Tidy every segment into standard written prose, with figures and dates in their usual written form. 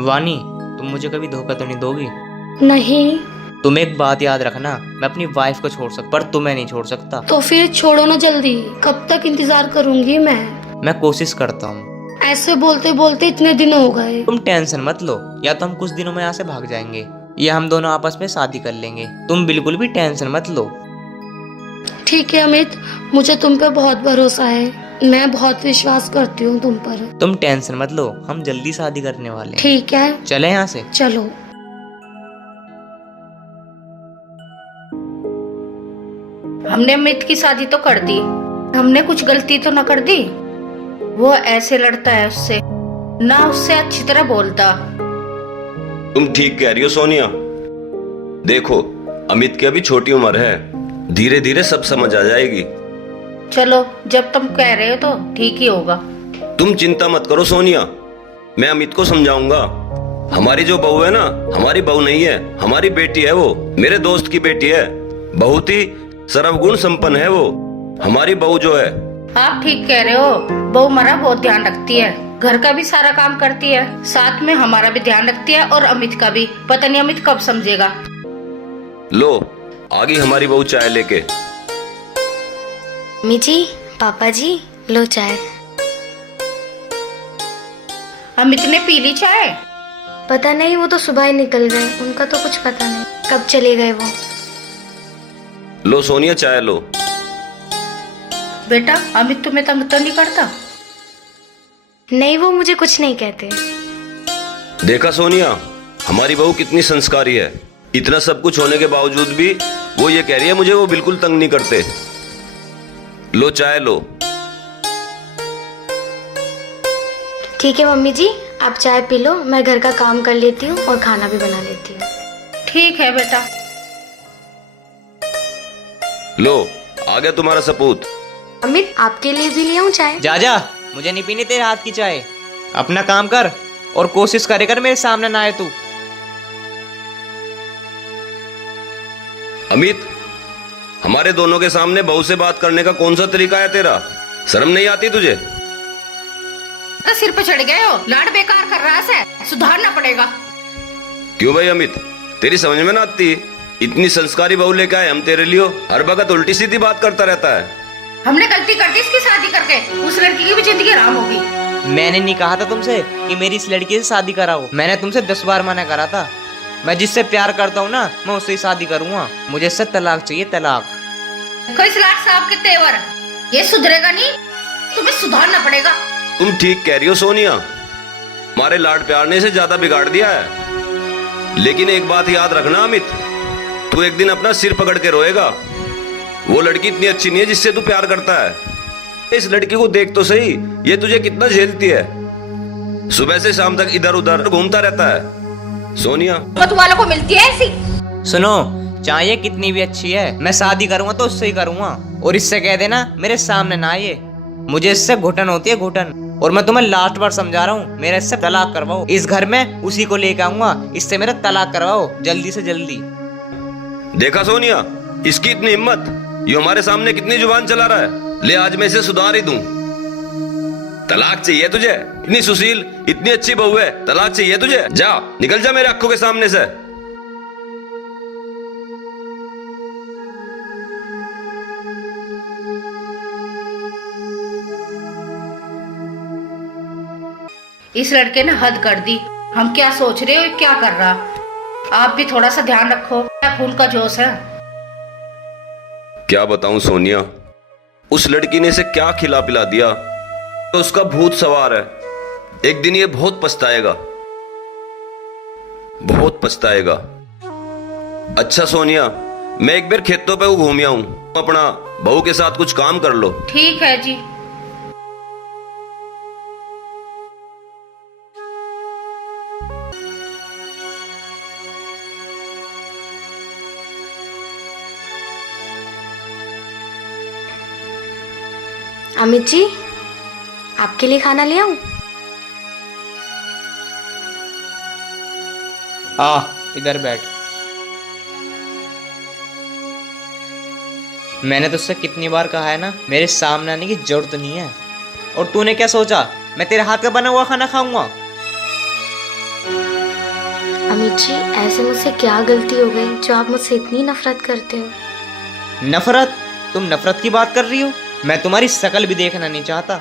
वानी, तुम मुझे कभी धोखा तो नहीं दोगी? नहीं। तुम एक बात याद रखना, मैं अपनी वाइफ को छोड़ सकता पर तुम्हें नहीं छोड़ सकता। तो फिर छोड़ो ना जल्दी, कब तक इंतजार करूंगी मैं कोशिश करता हूँ। ऐसे बोलते बोलते इतने दिन हो गए। तुम टेंशन मत लो, या तो हम कुछ दिनों में यहाँ से भाग जाएंगे या हम दोनों आपस में शादी कर लेंगे। तुम बिल्कुल भी टेंशन मत लो। ठीक है अमित, मुझे तुम पे बहुत भरोसा है, मैं बहुत विश्वास करती हूँ तुम पर। तुम टेंशन मत लो, हम जल्दी शादी करने वाले हैं। ठीक है, चले यहाँ से। चलो। हमने अमित की शादी तो कर दी, हमने कुछ गलती तो न कर दी। वो ऐसे लड़ता है उससे, ना उससे अच्छी तरह बोलता। तुम ठीक कह रही हो सोनिया। देखो, अमित की अभी छोटी उम्र है, धीरे धीरे सब समझ आ जाएगी। चलो, जब तुम कह रहे हो तो ठीक ही होगा। तुम चिंता मत करो सोनिया, मैं अमित को समझाऊंगा। हमारी जो बहू है ना, हमारी बहू नहीं है, हमारी बेटी है। वो मेरे दोस्त की बेटी है, बहुत ही सर्वगुण संपन्न है वो। हमारी बहू जो है। आप ठीक कह रहे हो, बहू हमारा बहुत ध्यान रखती है, घर का भी सारा काम करती है, साथ में हमारा भी ध्यान रखती है और अमित का भी। पता नहीं अमित कब समझेगा। लो, आ गई हमारी बहू चाय लेके। मम्मी जी, पापा जी, लो चाय। अमित ने पी ली चाय? पता नहीं, वो तो सुबह ही निकल गए, उनका तो कुछ पता नहीं कब चले गए वो। लो सोनिया, चाय लो। बेटा, अमित तुम्हें तंग तो नहीं करता? नहीं, वो मुझे कुछ नहीं कहते। देखा सोनिया, हमारी बहू कितनी संस्कारी है। इतना सब कुछ होने के बावजूद भी वो ये कह रही है मुझे वो बिल्कुल तंग नहीं करते। लो चाय लो। ठीक है मम्मी जी, आप चाय पी लो, मैं घर का काम कर लेती हूँ और खाना भी बना लेती हूँ। ठीक है बेटा। लो, आ गया तुम्हारा सपूत। अमित, आपके लिए भी ले आऊं चाय? जा, मुझे नहीं पीनी तेरे हाथ की चाय। अपना काम कर और कोशिश कर मेरे सामने ना आए तू। अमित, हमारे दोनों के सामने बहू से बात करने का कौन सा तरीका है तेरा? शर्म नहीं आती तुझे? तो सिर पे चढ़ गए हो, लाड बेकार कर रहा है, सुधारना पड़ेगा। क्यों भाई अमित, तेरी समझ में ना आती? इतनी संस्कारी बहू लेके आए हम तेरे लिए, हर वक्त उल्टी सीधी बात करता रहता है। हमने गलती कर दी इसकी शादी करके, उस लड़की की भी जिंदगी आराम होगी। मैंने नहीं कहा था तुमसे कि मेरी इस लड़की से शादी कराओ। मैंने तुमसे 10 बार मना करा था। मैं जिससे प्यार करता हूँ ना, मैं उससे ही शादी करूंगा। मुझे इससे तलाक चाहिए, तलाक। कोई लाट साहब के तेवर, ये सुधरेगा नहीं, तुम्हें सुधारना पड़ेगा। तुम ठीक कह रही हो सोनिया, हमारे लाड प्यार ने इसे ज्यादा बिगाड़ दिया है। लेकिन एक बात याद रखना अमित, तू एक दिन अपना सिर पकड़ के रोएगा। वो लड़की इतनी अच्छी नहीं है जिससे तू प्यार करता है। इस लड़की को देख तो सही, ये तुझे कितना झेलती है। सुबह से शाम तक इधर उधर घूमता रहता है। सोनिया मत वालों को मिलती है ऐसी। सुनो, चाहे कितनी भी अच्छी है, मैं शादी करूंगा तो उससे ही करूंगा। और इससे कह देना मेरे सामने ना आइए, मुझे इससे घुटन होती है, घुटन। और मैं तुम्हें लास्ट बार समझा रहा हूँ, मेरे इससे तलाक करवाओ। इस घर में उसी को लेकर आऊंगा, इससे मेरा तलाक करवाओ जल्दी से जल्दी। देखा सोनिया, इसकी इतनी हिम्मत, ये हमारे सामने कितनी जुबान चला रहा है। ले, आज मैं इसे सुधार ही दूं। तलाक चाहिए तुझे? इतनी सुशील, इतनी अच्छी बहू है, तलाक चाहिए तुझे? जा, निकल जा मेरे आंखों के सामने से। इस लड़के ने हद कर दी। हम क्या सोच रहे हो, क्या कर रहा। आप भी थोड़ा सा ध्यान रखो, क्या खून का जोश है। क्या बताऊं सोनिया, उस लड़की ने इसे क्या खिला पिला दिया, तो उसका भूत सवार है। एक दिन ये बहुत पछताएगा, बहुत पछताएगा। अच्छा सोनिया, मैं एक बार खेतों पे घूम आऊं, अपना बहू के साथ कुछ काम कर लो। ठीक है जी। अमित जी, आपके लिए खाना ले आऊं? आ, इधर बैठ। मैंने तुझसे कितनी बार कहा है ना, मेरे सामने आने की जरूरत नहीं है। और तूने क्या सोचा, मैं तेरे हाथ का बना हुआ खाना खाऊंगा? अमित जी, ऐसे मुझसे क्या गलती हो गई जो आप मुझसे इतनी नफरत करते हो? नफरत? तुम नफरत की बात कर रही हो? मैं तुम्हारी शक्ल भी देखना नहीं चाहता।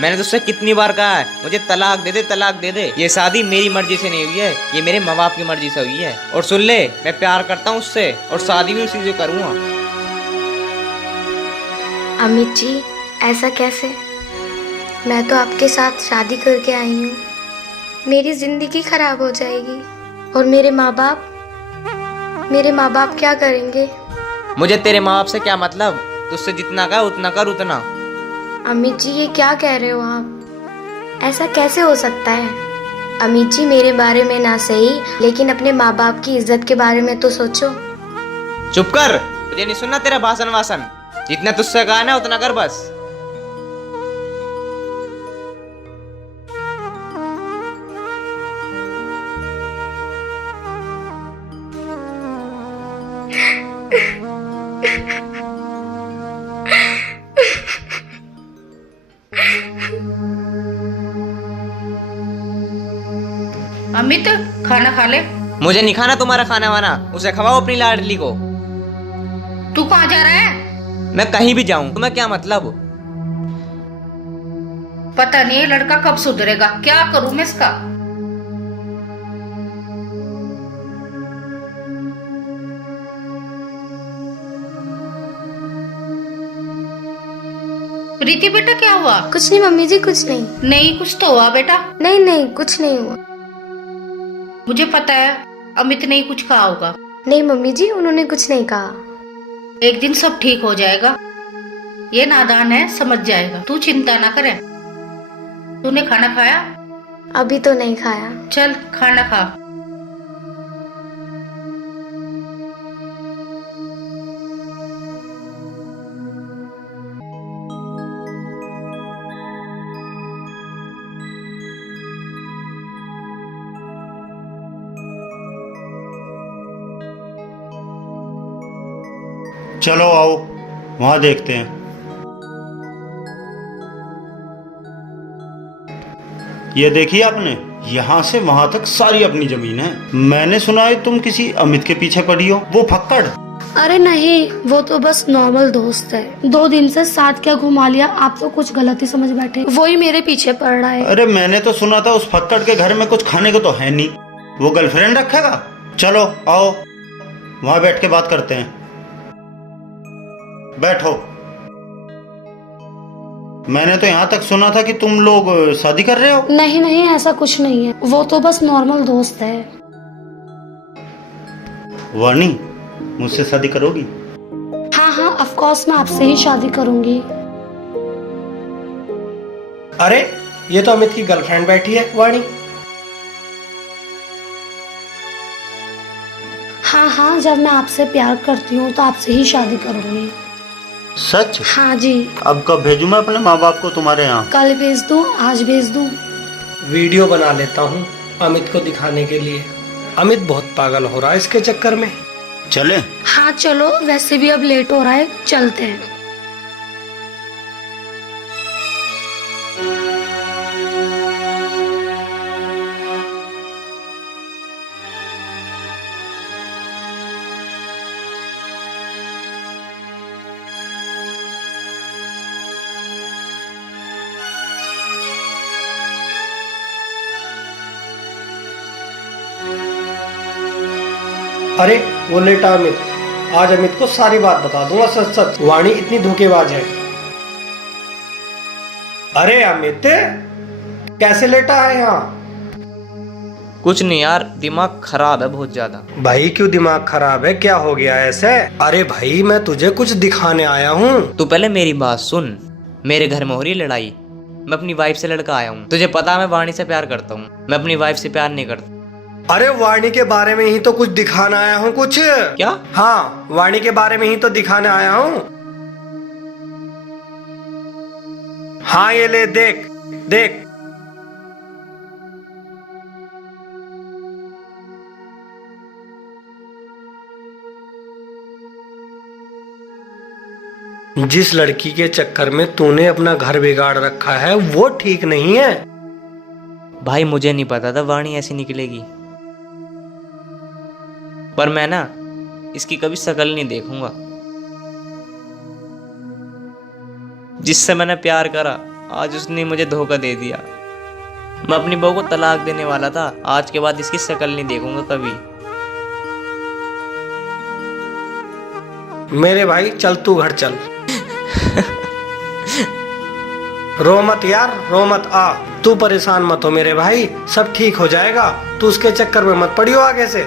मैंने तुझसे कितनी बार कहा है मुझे तलाक दे दे, तलाक दे दे। ये शादी मेरी मर्जी से नहीं हुई है, ये मेरे माँ बाप की मर्जी से हुई है। और सुन ले, मैं प्यार करता हूँ उससे और शादी भी उसी से करूँगा। अमित जी, ऐसा कैसे? मैं तो आपके साथ शादी करके आई हूँ। मेरी जिंदगी खराब हो जाएगी और मेरे माँ बाप क्या करेंगे? मुझे तेरे माँ बाप से क्या मतलब? तुझसे जितना कहा उतना कर, उतना। अमित जी, ये क्या कह रहे हो आप? ऐसा कैसे हो सकता है? अमित जी, मेरे बारे में ना सही, लेकिन अपने माँ बाप की इज्जत के बारे में तो सोचो। चुप कर, मुझे नहीं सुनना तेरा भाषण वासन। जितना तुझसे कहा ना उतना कर बस। अमित, खाना खा ले। मुझे नहीं खाना तुम्हारा खाना वाना, उसे खवाओ अपनी लाडली को। तू कहाँ जा रहा है? मैं कहीं भी जाऊं तुम्हें क्या मतलब? पता नहीं ये लड़का कब सुधरेगा, क्या करूं मैं इसका। प्रीति बेटा, क्या हुआ? कुछ नहीं मम्मी जी, कुछ नहीं। नहीं, कुछ तो हुआ बेटा। नहीं नहीं, कुछ नहीं हुआ। मुझे पता है अमित ने ही कुछ कहा होगा। नहीं मम्मी जी, उन्होंने कुछ नहीं कहा। एक दिन सब ठीक हो जाएगा। ये नादान है, समझ जाएगा। तू चिंता ना करे। तूने खाना खाया? अभी तो नहीं खाया। चल खाना खा। चलो आओ, वहां देखते हैं। ये देखिए आपने, यहाँ से वहां तक सारी अपनी जमीन है। मैंने सुना है तुम किसी अमित के पीछे पड़ी हो, वो फक्कड़। अरे नहीं, वो तो बस नॉर्मल दोस्त है। 2 दिन से साथ क्या घुमा लिया, आप तो कुछ गलत ही समझ बैठे। वो ही मेरे पीछे पड़ रहा है। अरे मैंने तो सुना था उस फक्कड़ के घर में कुछ खाने को तो है नहीं, वो गर्लफ्रेंड रखेगा। चलो आओ, वहां बैठ के बात करते हैं। बैठो। मैंने तो यहाँ तक सुना था कि तुम लोग शादी कर रहे हो। नहीं नहीं, ऐसा कुछ नहीं है। वो तो बस नॉर्मल दोस्त है। वानी, मुझसे शादी करोगी? हाँ हाँ, ऑफ कोर्स मैं आपसे ही शादी करूंगी। अरे ये तो अमित की गर्लफ्रेंड बैठी है, वाणी। हाँ हाँ, जब मैं आपसे प्यार करती हूँ तो आपसे ही शादी करूंगी। सच? हाँ जी। अब कब भेजूं मैं अपने माँ बाप को तुम्हारे यहाँ? कल भेज दूँ, आज भेज दूँ? वीडियो बना लेता हूँ अमित को दिखाने के लिए। अमित बहुत पागल हो रहा है इसके चक्कर में। चले? हाँ चलो, वैसे भी अब लेट हो रहा है, चलते हैं। अरे वो लेटा अमित, आज अमित को सारी बात बता दूंगा, सच सच। वाणी इतनी धोखेबाज है। अरे अमित, कैसे लेटा है यहाँ? कुछ नहीं यार, दिमाग खराब है बहुत ज्यादा। भाई क्यों दिमाग खराब है, क्या हो गया ऐसे? अरे भाई मैं तुझे कुछ दिखाने आया हूँ। तू पहले मेरी बात सुन। मेरे घर में हो रही लड़ाई, मैं अपनी वाइफ से लड़का आया हूँ। तुझे पता है मैं वाणी से प्यार करता हूँ, मैं अपनी वाइफ से प्यार नहीं करता। अरे वाणी के बारे में ही तो कुछ दिखाने आया हूँ। कुछ क्या? हाँ, वाणी के बारे में ही तो दिखाने आया हूँ। हाँ ये ले, देख देख। जिस लड़की के चक्कर में तूने अपना घर बिगाड़ रखा है वो ठीक नहीं है। भाई मुझे नहीं पता था वाणी ऐसी निकलेगी। पर मैं ना इसकी कभी शक्ल नहीं देखूंगा। जिससे मैंने प्यार करा आज उसने मुझे धोखा दे दिया। मैं अपनी बहू को तलाक देने वाला था, आज के बाद इसकी शक्ल नहीं देखूंगा कभी। मेरे भाई चल तू घर चल। रो मत यार, रो मत, आ तू परेशान मत हो मेरे भाई, सब ठीक हो जाएगा। तू उसके चक्कर में मत पड़ियो आगे से।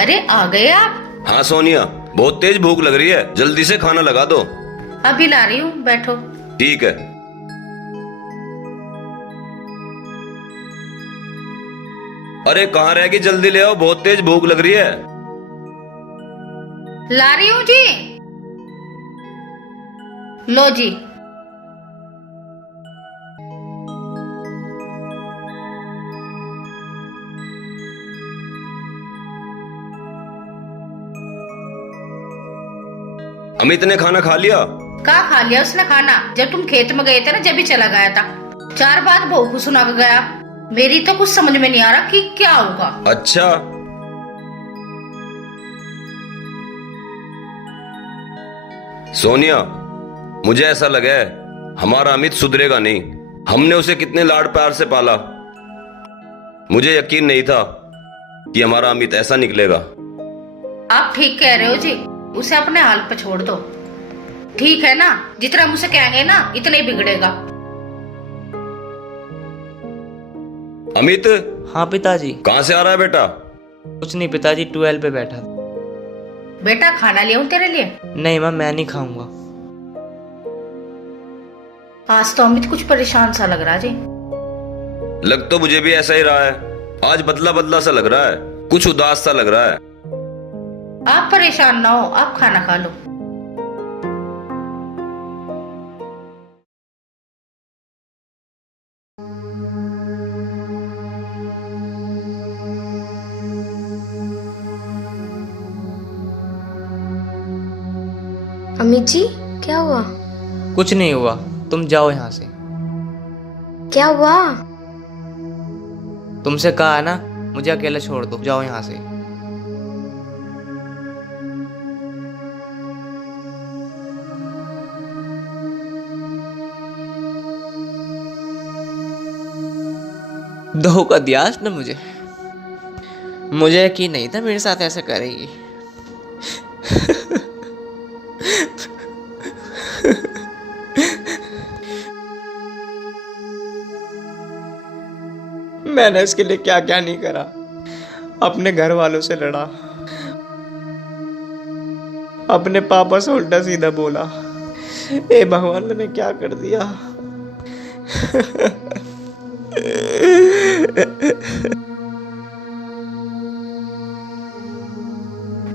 अरे आ गए आप? हाँ सोनिया, बहुत तेज भूख लग रही है, जल्दी से खाना लगा दो। अभी ला रही हूँ, बैठो। ठीक है। अरे कहाँ रह गई, जल्दी ले आओ, बहुत तेज भूख लग रही है। ला रही हूँ जी। लो जी। अमित ने खाना खा लिया? कहाँ खा लिया उसने खाना? जब तुम खेत में गए थे ना, जब भी चला गया था। 4 बात बहू को सुना के गया। मेरी तो कुछ समझ में नहीं आ रहा कि क्या होगा। अच्छा, सोनिया मुझे ऐसा लगा है हमारा अमित सुधरेगा नहीं। हमने उसे कितने लाड प्यार से पाला, मुझे यकीन नहीं था कि हमारा अमित ऐसा निकलेगा। आप ठीक कह रहे हो जी, उसे अपने हाल पे छोड़ दो। ठीक है ना, जितना हम उसे कहेंगे ना इतना ही बिगड़ेगा। अमित। हाँ पिताजी। कहाँ से आ रहा है बेटा? कुछ नहीं पिताजी, 12 पे बैठा था। बेटा खाना ले आऊं तेरे लिए? नहीं माँ, मैं नहीं खाऊंगा। आज तो अमित कुछ परेशान सा लग रहा जी। लग तो मुझे भी ऐसा ही रहा है, आज बदला बदला सा लग रहा है, कुछ उदास सा लग रहा है। आप परेशान ना हो, आप खाना खा लो। अमित जी क्या हुआ? कुछ नहीं हुआ, तुम जाओ यहाँ से। क्या हुआ? तुमसे कहा है ना, मुझे अकेला छोड़ दो, जाओ यहाँ से। धोखा दिया उसने मुझे यकीन नहीं था मेरे साथ ऐसा करेगी। मैंने इसके लिए क्या क्या नहीं करा, अपने घर वालों से लड़ा, अपने पापा से उल्टा सीधा बोला। ए भगवान, मैंने क्या कर दिया।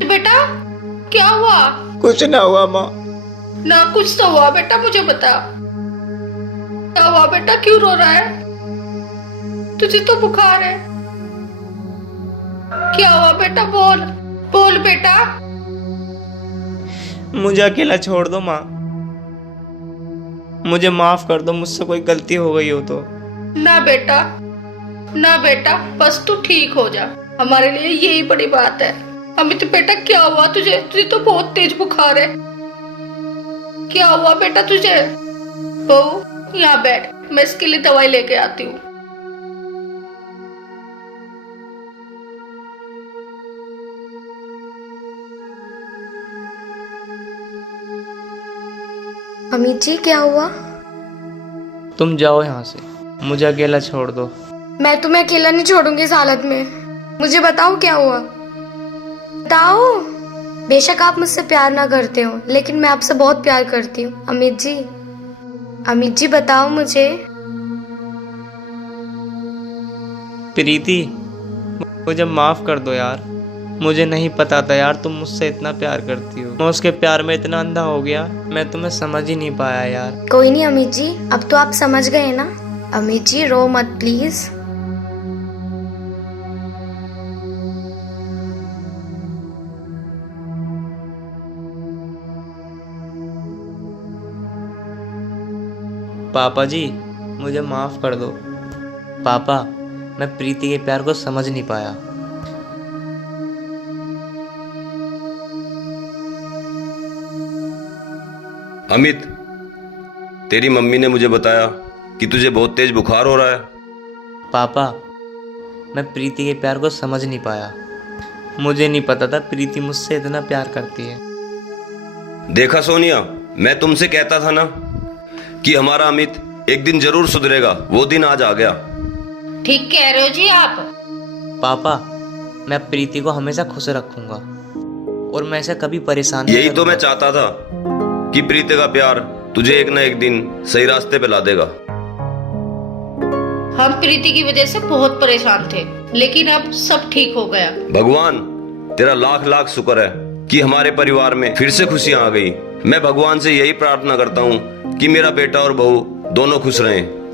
बेटा क्या हुआ? कुछ ना हुआ माँ। ना कुछ तो हुआ बेटा, मुझे बता क्या हुआ बेटा, क्यों रो रहा है? तुझे तो बुखार है। क्या हुआ बेटा, बोल बोल बेटा। मुझे अकेला छोड़ दो माँ, मुझे माफ कर दो, मुझसे कोई गलती हो गई हो तो। ना बेटा, ना बेटा, बस तू ठीक हो जा, हमारे लिए यही बड़ी बात है। अमित बेटा क्या हुआ तुझे? तुझे तो बहुत तेज बुखार है। क्या हुआ बेटा तुझे? बहू यहाँ बैठ, मैं इसके लिए दवाई लेके आती हूँ। अमित जी क्या हुआ? तुम जाओ यहाँ से, मुझे अकेला छोड़ दो। मैं तुम्हें अकेला नहीं छोड़ूंगी इस हालत में। मुझे बताओ क्या हुआ, बताओ। बेशक आप मुझसे प्यार ना करते हो, लेकिन मैं आपसे बहुत प्यार करती हूँ। अमित जी, अमित जी बताओ मुझे। प्रीति, मुझे माफ कर दो यार, मुझे नहीं पता था यार तुम मुझसे इतना प्यार करती हो। मैं उसके प्यार में इतना अंधा हो गया, मैं तुम्हें समझ ही नहीं पाया यार। कोई नहीं अमित जी, अब तो आप समझ गए ना। अमित जी रो मत प्लीज। पापा जी मुझे माफ कर दो। पापा मैं प्रीति के प्यार को समझ नहीं पाया। अमित, तेरी मम्मी ने मुझे बताया कि तुझे बहुत तेज बुखार हो रहा है। पापा मैं प्रीति के प्यार को समझ नहीं पाया। मुझे नहीं पता था प्रीति मुझसे इतना प्यार करती है। देखा सोनिया, मैं तुमसे कहता था ना कि हमारा अमित एक दिन जरूर सुधरेगा। वो दिन आज आ गया। ठीक कह रहे हो जी आप। पापा मैं प्रीति को हमेशा खुश रखूंगा और मैं इसे कभी परेशान नहीं यही तो मैं करूंगा। चाहता था कि प्रीति का प्यार तुझे एक ना एक दिन सही रास्ते पे ला देगा। हम प्रीति की वजह से बहुत परेशान थे, लेकिन अब सब ठीक हो गया। भगवान तेरा लाख लाख शुक्र है कि हमारे परिवार में फिर से खुशियां आ गई। मैं भगवान से यही प्रार्थना करता हूँ कि मेरा बेटा और बहू दोनों खुश रहें।